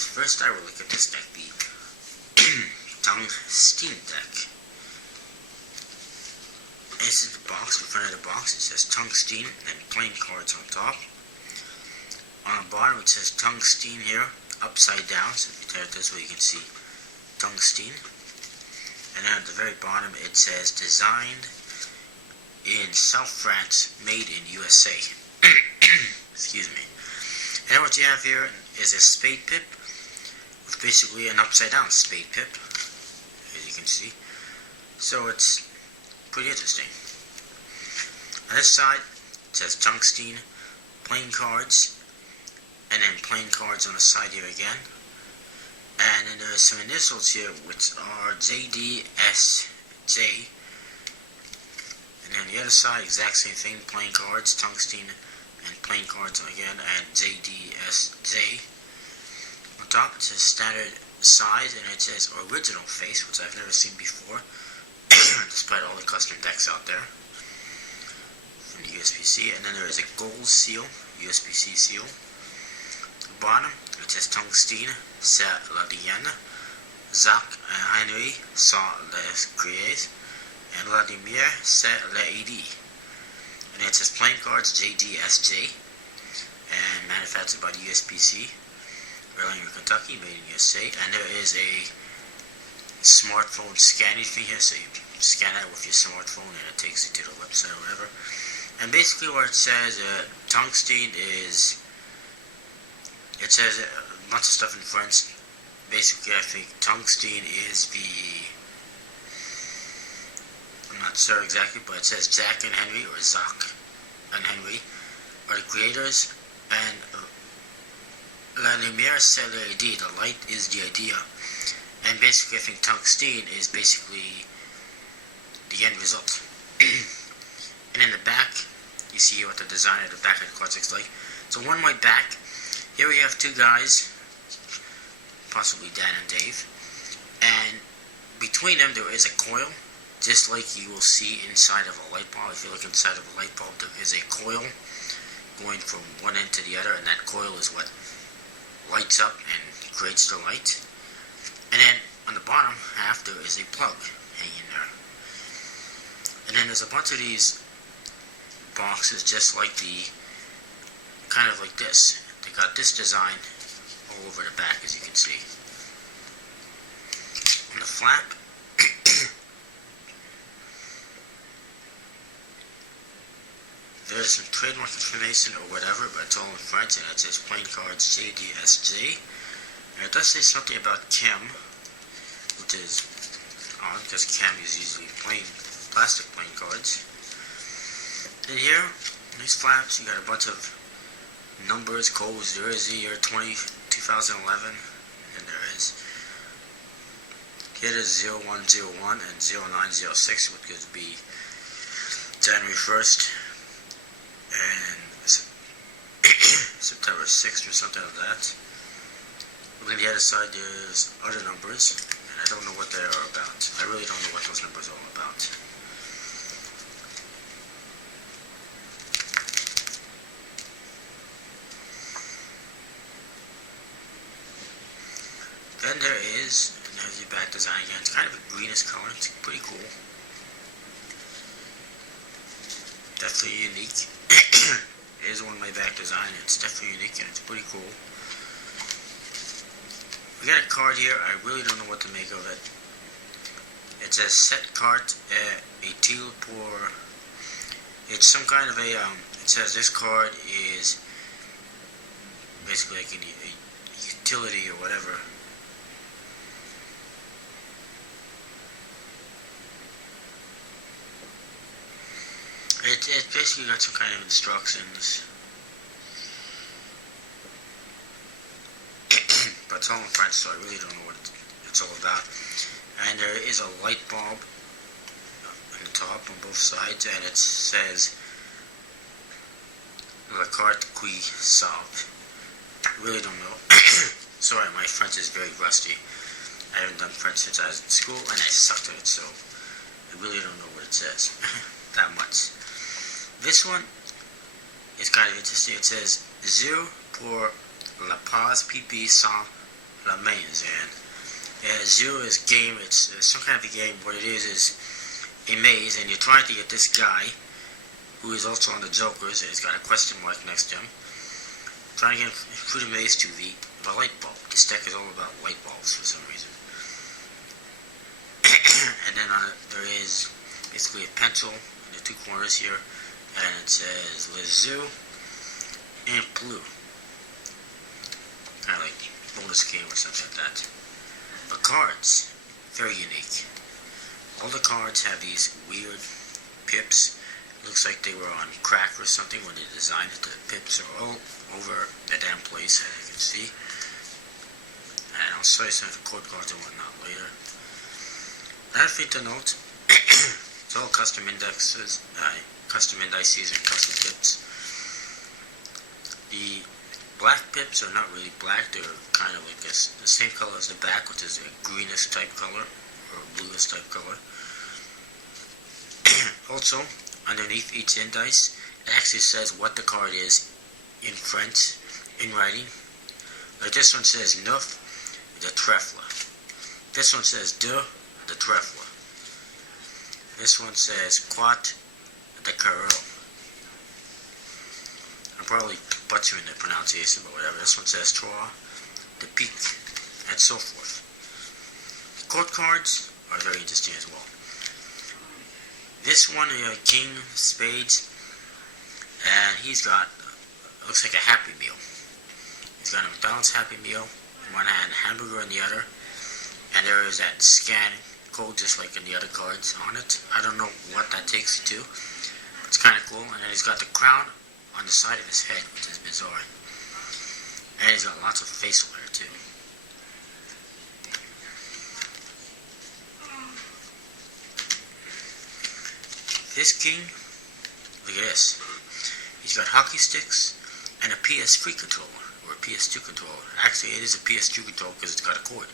anyways, first I will look at this deck, the Tungsten deck. This is the box. In front of the box it says Tungstene and playing cards on top. On the bottom it says Tungstene here, upside down, so if you tear it this way you can see Tungstene. And then at the very bottom it says designed in South France, made in USA. Excuse me. And then what you have here is a spade pip, with basically an upside down spade pip, as you can see. So it's pretty interesting. On this side it says Tungstene, playing cards, and then playing cards on the side here again. And then there are some initials here which are JDSJ. And then the other side, exact same thing, playing cards, Tungstene, and playing cards again, and JDSJ. On top it says standard size, and it says original face, which I've never seen before, despite all the custom decks out there from the USPC. And then there is a gold seal, USPC seal. At the bottom it says Tungstene, c'est la Dienne, Jacques Henry, sans les criers, and Vladimir, c'est l'Aidi. And it says playing cards JDSJ, and manufactured by the USPC, Burlington, Kentucky, made in USA. And there is a smartphone scanning thing here, so you scan that with your smartphone and it takes you to the website or whatever. And basically what it says, Tungstene is, it says lots of stuff in French. Basically I think Tungstene is the, I'm not sure exactly, but it says Jack and Henry, or Jacques and Henry, are the creators, and La Lumière c'est l'idée, the light is the idea. And basically I think Tungstene is basically the end result. And in the back, you see what the design of the back of the cards looks like. So one white back, here we have two guys, possibly Dan and Dave, and between them there is a coil, just like you will see inside of a light bulb. If you look inside of a light bulb, there is a coil going from one end to the other, and that coil is what lights up and creates the light. And then on the bottom half there is a plug hanging there. And then there's a bunch of these boxes just like the, kind of like this. They got this design all over the back, as you can see. On the flap, there's some trademark information or whatever, but it's all in French, and it says playing cards JDSJ. And it does say something about chem, which is odd because chem is usually plain plastic playing cards. And here, in these flaps, you got a bunch of numbers, codes. There is the year 2011, and there is, here is 0101 and 0906, which could be January 1st and September 6th or something like that. On the other side there's other numbers, and I don't know what they are about. I really don't know what those numbers are all about. Then there is, and there's the back design again. It's kind of a greenish color. It's pretty cool. Definitely unique. It is one of my back design. It's definitely unique and it's pretty cool. We got a card here. I really don't know what to make of it. It says set carte utile pour. It's some kind of a, it says this card is basically like a utility or whatever. It basically got some kind of instructions, but it's all in French, so I really don't know what it's all about. And there is a light bulb on the top on both sides, and it says La carte qui sauve. I really don't know. Sorry, my French is very rusty. I haven't done French since I was in school, and I sucked at it, so I really don't know what it says that much. This one is kind of interesting. It says Zero pour la pause pipi sans la mains, and Zero is game. It's some kind of a game. What it is a maze, and you're trying to get this guy, who is also on the Jokers, and he's got a question mark next to him, trying to get through the maze to the light bulb. This deck is all about light bulbs for some reason. And then on it, there is basically a pencil in the two corners here, and it says Lizu and blue. Kind of like bonus game or something like that. The cards, very unique. All the cards have these weird pips. Looks like they were on crack or something when they designed it. The pips are all over the damn place, as you can see. And I'll show you some of the code cards and whatnot later. Another thing to note, it's all custom indices and custom pips. The black pips are not really black, they're kind of like this, the same color as the back, which is a greenish type color, or bluish type color. Also, underneath each indice, it actually says what the card is in French, in writing. Like this one says neuf de trèfle. This one says de trèfle. This one says quatre de carreau. I'm probably butchering the pronunciation, but whatever. This one says trois de pique, and so forth. Court cards are very interesting as well. This one, King Spades, and he's got, looks like a Happy Meal. He's got a McDonald's Happy Meal in one hand, hamburger in the other, and there is that scan code just like in the other cards on it. I don't know what that takes you to. It's kind of cool. And then he's got the crown on the side of his head, which is bizarre. And he's got lots of facial hair too. This king, look at this. He's got hockey sticks and a PS3 controller, or a PS2 controller. Actually, it is a PS2 controller because it's got a cord.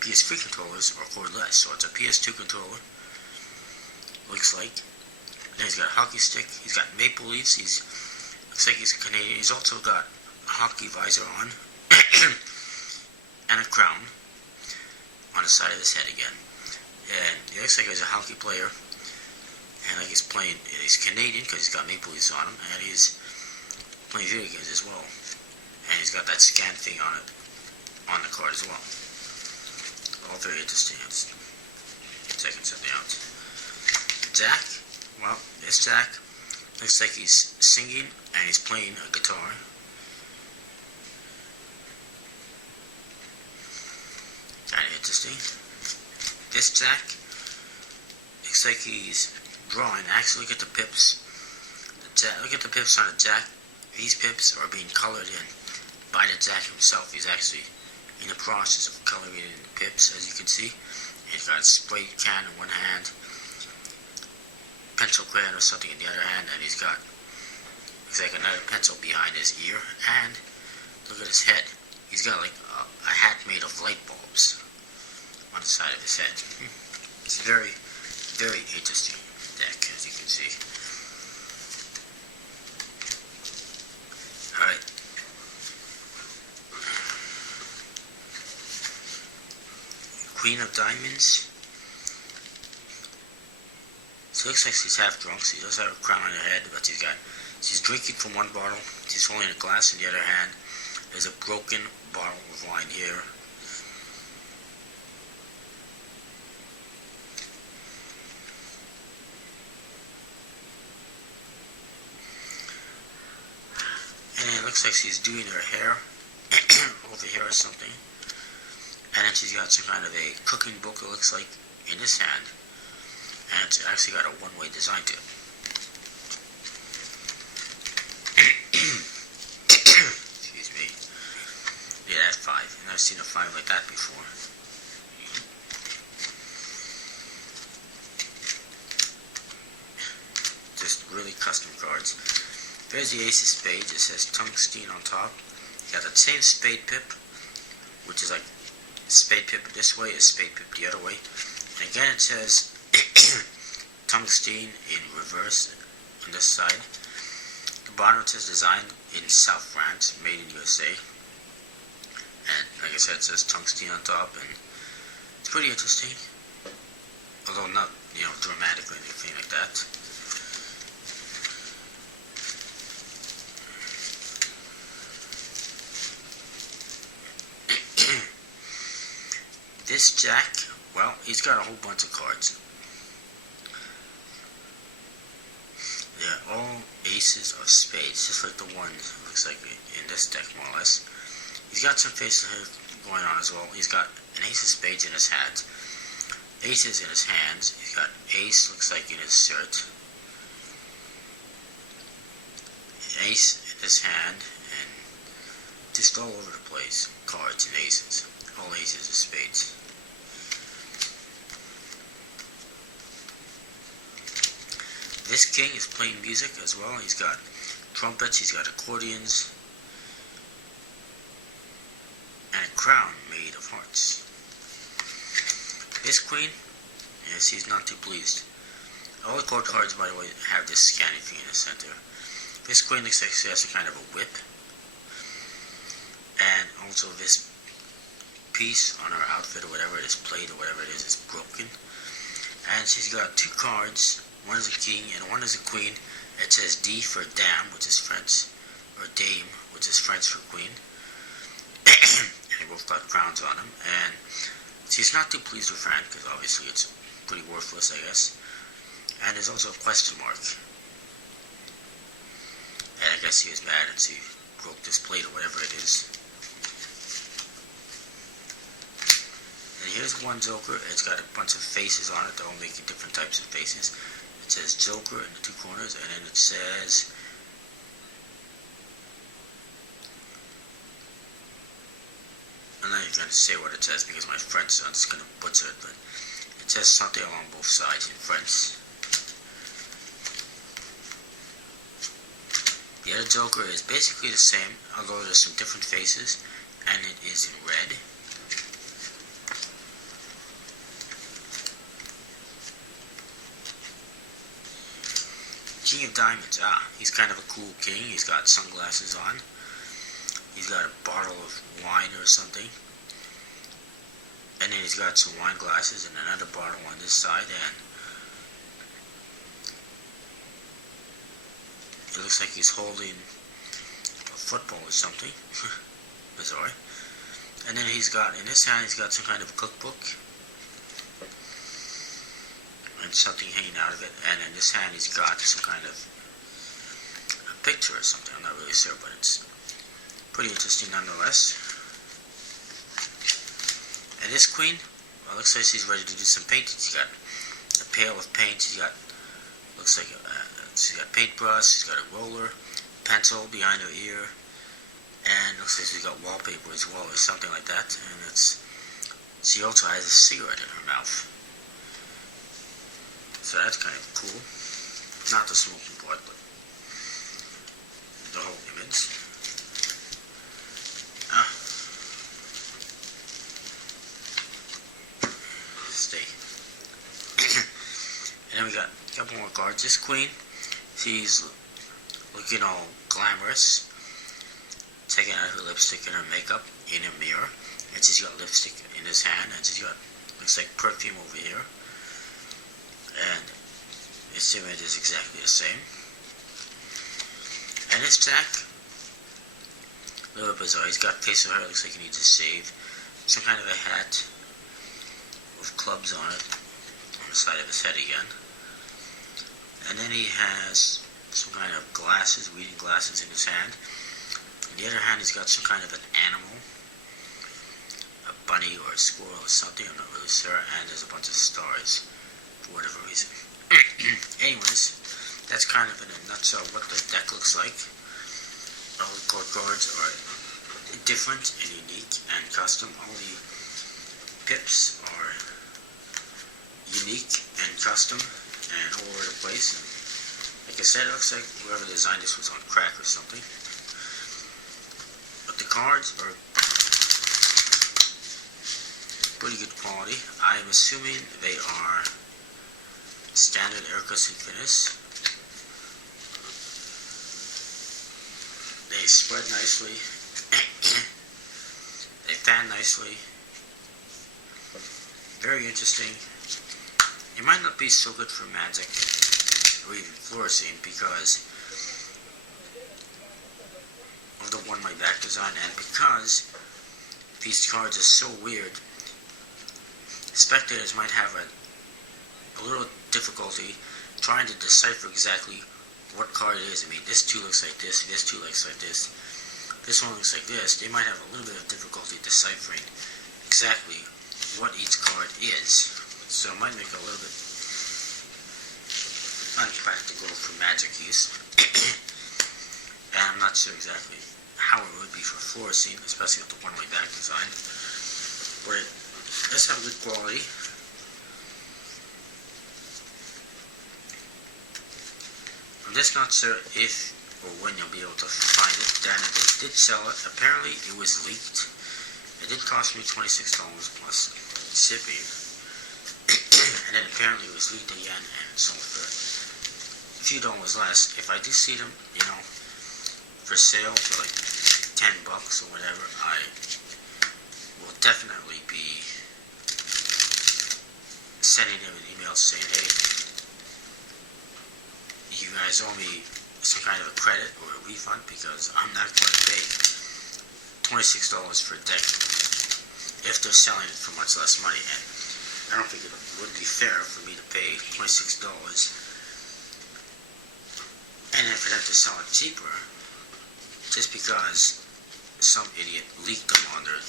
PS3 controllers are cordless, so it's a PS2 controller. Looks like. Then he's got a hockey stick. He's got maple leaves. Looks like he's Canadian. He's also got a hockey visor on, and a crown on the side of his head again. And he looks like he's a hockey player. And like he's playing, he's Canadian because he's got maple leaves on him, and he's playing video games as well. And he's got that scan thing on it, on the card as well. All very interesting. Let's checking something out. Jack, well, this Jack looks like he's singing and he's playing a guitar. Kind of interesting. This Jack looks like he's drawing. Actually, look at the pips. Look at the pips on the Jack. These pips are being colored in by the Jack himself. He's actually in the process of coloring in the pips, as you can see. He's got a spray can in one hand, pencil crayon or something in the other hand, and he's got, looks like another pencil behind his ear, and look at his head. He's got like a hat made of light bulbs on the side of his head. It's a very, very interesting deck, as you can see. Alright. Queen of Diamonds. So it looks like she's half drunk. She does have a crown on her head, but she's drinking from one bottle. She's holding a glass in the other hand. There's a broken bottle of wine here. And it looks like she's doing her hair over here or something. And then she's got some kind of a cooking book, it looks like, in this hand. And it's actually got a one-way design to it. Excuse me. Yeah, that's 5. I've never seen a 5 like that before. Just really custom cards. There's the Ace of Spades. It says Tungstene on top. You got that same spade pip, which is like spade pip this way, a spade pip the other way. And again it says Tungstene in reverse on this side. The bottom it says designed in South France, made in USA. And like I said, it says Tungstene on top, and it's pretty interesting. Although not, dramatically anything like that. This Jack, well, he's got a whole bunch of cards. They're all aces of spades, just like the one it looks like in this deck, more or less. He's got some faces here going on as well. He's got an ace of spades in his hand, aces in his hands. He's got ace, looks like, in his shirt, ace in his hand, and just all over the place, cards and aces, all aces of spades. This king is playing music as well. He's got trumpets, he's got accordions, and a crown made of hearts. This queen, yes, he's not too pleased. All the court cards, by the way, have this scanning thing in the center. This queen looks like she has a kind of a whip. And also this piece on her outfit, or whatever it is, plate or whatever it is broken. And she's got two cards. One is a king and one is a queen. It says D for dame, which is French, or dame, which is French for queen. And they both got crowns on them. And she's not too pleased with Frank, because obviously it's pretty worthless, I guess. And there's also a question mark. And I guess he was mad and she broke this plate or whatever it is. And here's one joker. It's got a bunch of faces on it. They're all making different types of faces. It says Joker in the two corners, and then it says I'm not even going to say what it says because my French, so I'm just going to butcher it, but it says something along both sides in French. The other Joker is basically the same, although there's some different faces, and it is in red. King of Diamonds, he's kind of a cool king. He's got sunglasses on. He's got a bottle of wine or something. And then he's got some wine glasses and another bottle on this side, and it looks like he's holding a football or something. Bizarre. And then he's got, in his hand, he's got some kind of a cookbook. And something hanging out of it, and in this hand he's got some kind of a picture or something. I'm not really sure, but it's pretty interesting nonetheless. And this queen, well, looks like she's ready to do some painting. She's got a pail of paint. She's got, looks like she's got paintbrush. She's got a roller, pencil behind her ear, and looks like she's got wallpaper as well, or something like that. And she also has a cigarette in her mouth. So that's kind of cool. Not the smoking part, but the whole image. Stay. And then we got a couple more cards. This queen, she's looking all glamorous, taking out her lipstick and her makeup in a mirror. And she's got lipstick in his hand, and she's got, looks like perfume over here. And its image is exactly the same. And this Jack, a little bit bizarre. He's got facial hair, looks like he needs a shave. Some kind of a hat with clubs on it on the side of his head again. And then he has some kind of glasses, reading glasses in his hand. In the other hand, he's got some kind of an animal, a bunny or a squirrel or something, I'm not really sure. And there's a bunch of stars, for whatever reason. Anyways, that's kind of in a nutshell what the deck looks like. All the court cards are different and unique and custom. All the pips are unique and custom and all over the place. Like I said, it looks like whoever designed this was on crack or something. But the cards are pretty good quality. I'm assuming they are standard Ercos and finish. They spread nicely. They pan nicely. Very interesting. It might not be so good for Magic or even fluorescein because of the one-way back design, and because these cards are so weird, spectators might have a little difficulty trying to decipher exactly what card it is. I mean, this 2 looks like this looks like this one looks like this. They might have a little bit of difficulty deciphering exactly what each card is. So it might make it a little bit unpractical for Magic use. And I'm not sure exactly how it would be for fluorescein, especially with the one-way back design. But it does have good quality. I'm just not sure if or when you'll be able to find it. Then they did sell it. Apparently it was leaked. It did cost me $26 plus shipping. And then apparently it was leaked again and sold for a few dollars less. If I do see them, for sale for like $10 or whatever, I will definitely be sending them an email saying, hey, you guys owe me some kind of a credit or a refund because I'm not going to pay $26 for a deck if they're selling it for much less money. And I don't think it would be fair for me to pay $26 and then for them to sell it cheaper just because some idiot leaked them on their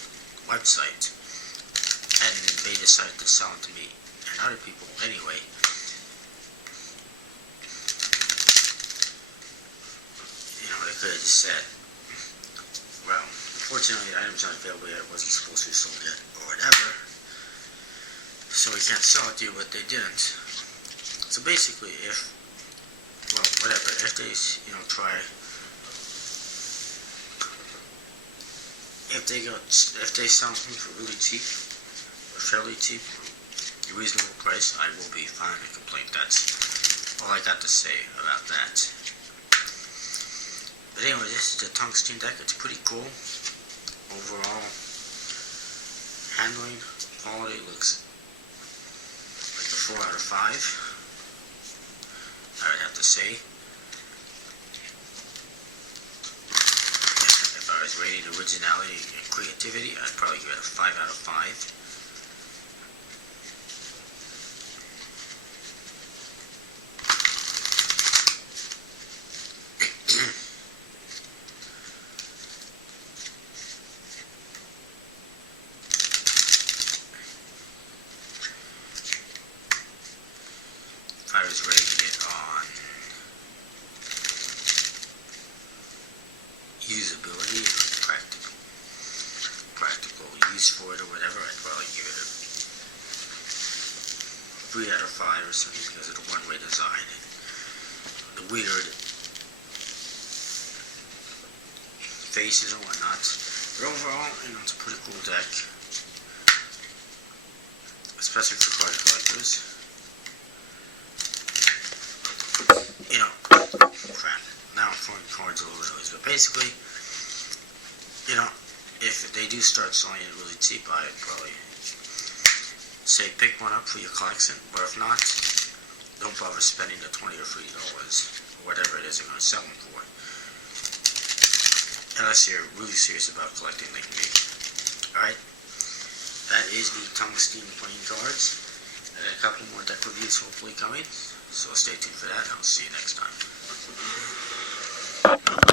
website and they decided to sell it to me and other people anyway. They could have just said, well, unfortunately the item's not available yet, it wasn't supposed to be sold yet, or whatever, so we can't sell it to you, but they didn't. So basically, if they, try, if they sell something for really cheap, or fairly cheap, a reasonable price, I will be filing a complaint. That's all I got to say about that. But anyway, this is the Tungsten deck. It's pretty cool. Overall, handling, quality looks like a 4 out of 5. I would have to say. If I was rating originality and creativity, I'd probably give it a 5 out of 5. I was rating it on usability, practical use for it or whatever, I'd probably give it a 3 out of 5 or something because of the one-way design and the weird faces and whatnot. But overall, it's a pretty cool deck, especially for card collectors. Crap. Now I'm throwing cards all over the place. But basically, if they do start selling it really cheap, I'd probably say pick one up for your collection. But if not, don't bother spending the $20 or $30 or whatever it is they're going to sell them for. Unless you're really serious about collecting like me. Alright? That is the Tungsten playing cards. And a couple more deck reviews hopefully coming. So stay tuned for that, and I'll see you next time.